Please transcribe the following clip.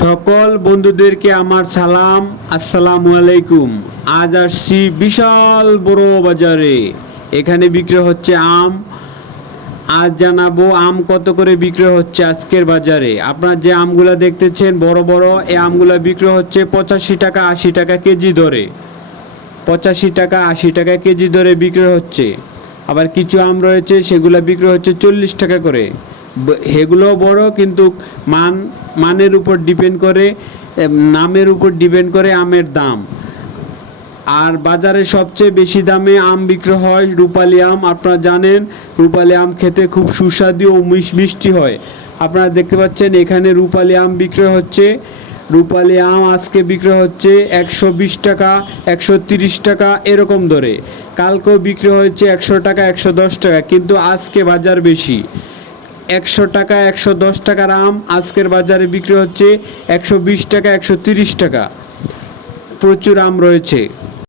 সকল বন্ধুদেরকে আমার সালাম, আসসালামু আলাইকুম। আজ আসছি বিশাল বড় বাজারে। এখানে বিক্রি হচ্ছে আম। আজ জানাব আম কত করে বিক্রি হচ্ছে আজকের বাজারে। আপনার যে আমগুলা দেখতেছেন, বড় বড়, এই আমগুলা বিক্রি হচ্ছে পঁচাশি টাকা আশি টাকা কেজি দরে পঁচাশি টাকা আশি টাকা কেজি দরে বিক্রি হচ্ছে। আবার কিছু আম রয়েছে, সেগুলো বিক্রি হচ্ছে চল্লিশ টাকা করে। সেগুলো বড়, কিন্তু মান, মানের উপর ডিপেন্ড করে নামের উপর ডিপেন্ড করে আমের দাম। আর বাজারে সবচেয়ে বেশি দামে আম বিক্রি হয় রূপালি আম। আপনারা জানেন, রূপালি আম খেতে খুব সুস্বাদু ও মিষ- মিষ্টি হয়। আপনারা দেখতে পাচ্ছেন, এখানে রূপালি আম বিক্রি হচ্ছে। রূপালি আম আজকে বিক্রি হচ্ছে একশো বিশ টাকা, একশো তিরিশ টাকা, এরকম ধরে কালকেও বিক্রি হয়েছে একশো টাকা, একশো দশ টাকা, কিন্তু আজকে বাজার বেশি। একশো টাকা, একশো দশ টাকার আম। আজকের বাজারে বিক্রি হচ্ছে একশো বিশ টাকা, একশো তিরিশ টাকা। প্রচুর আম রয়েছে।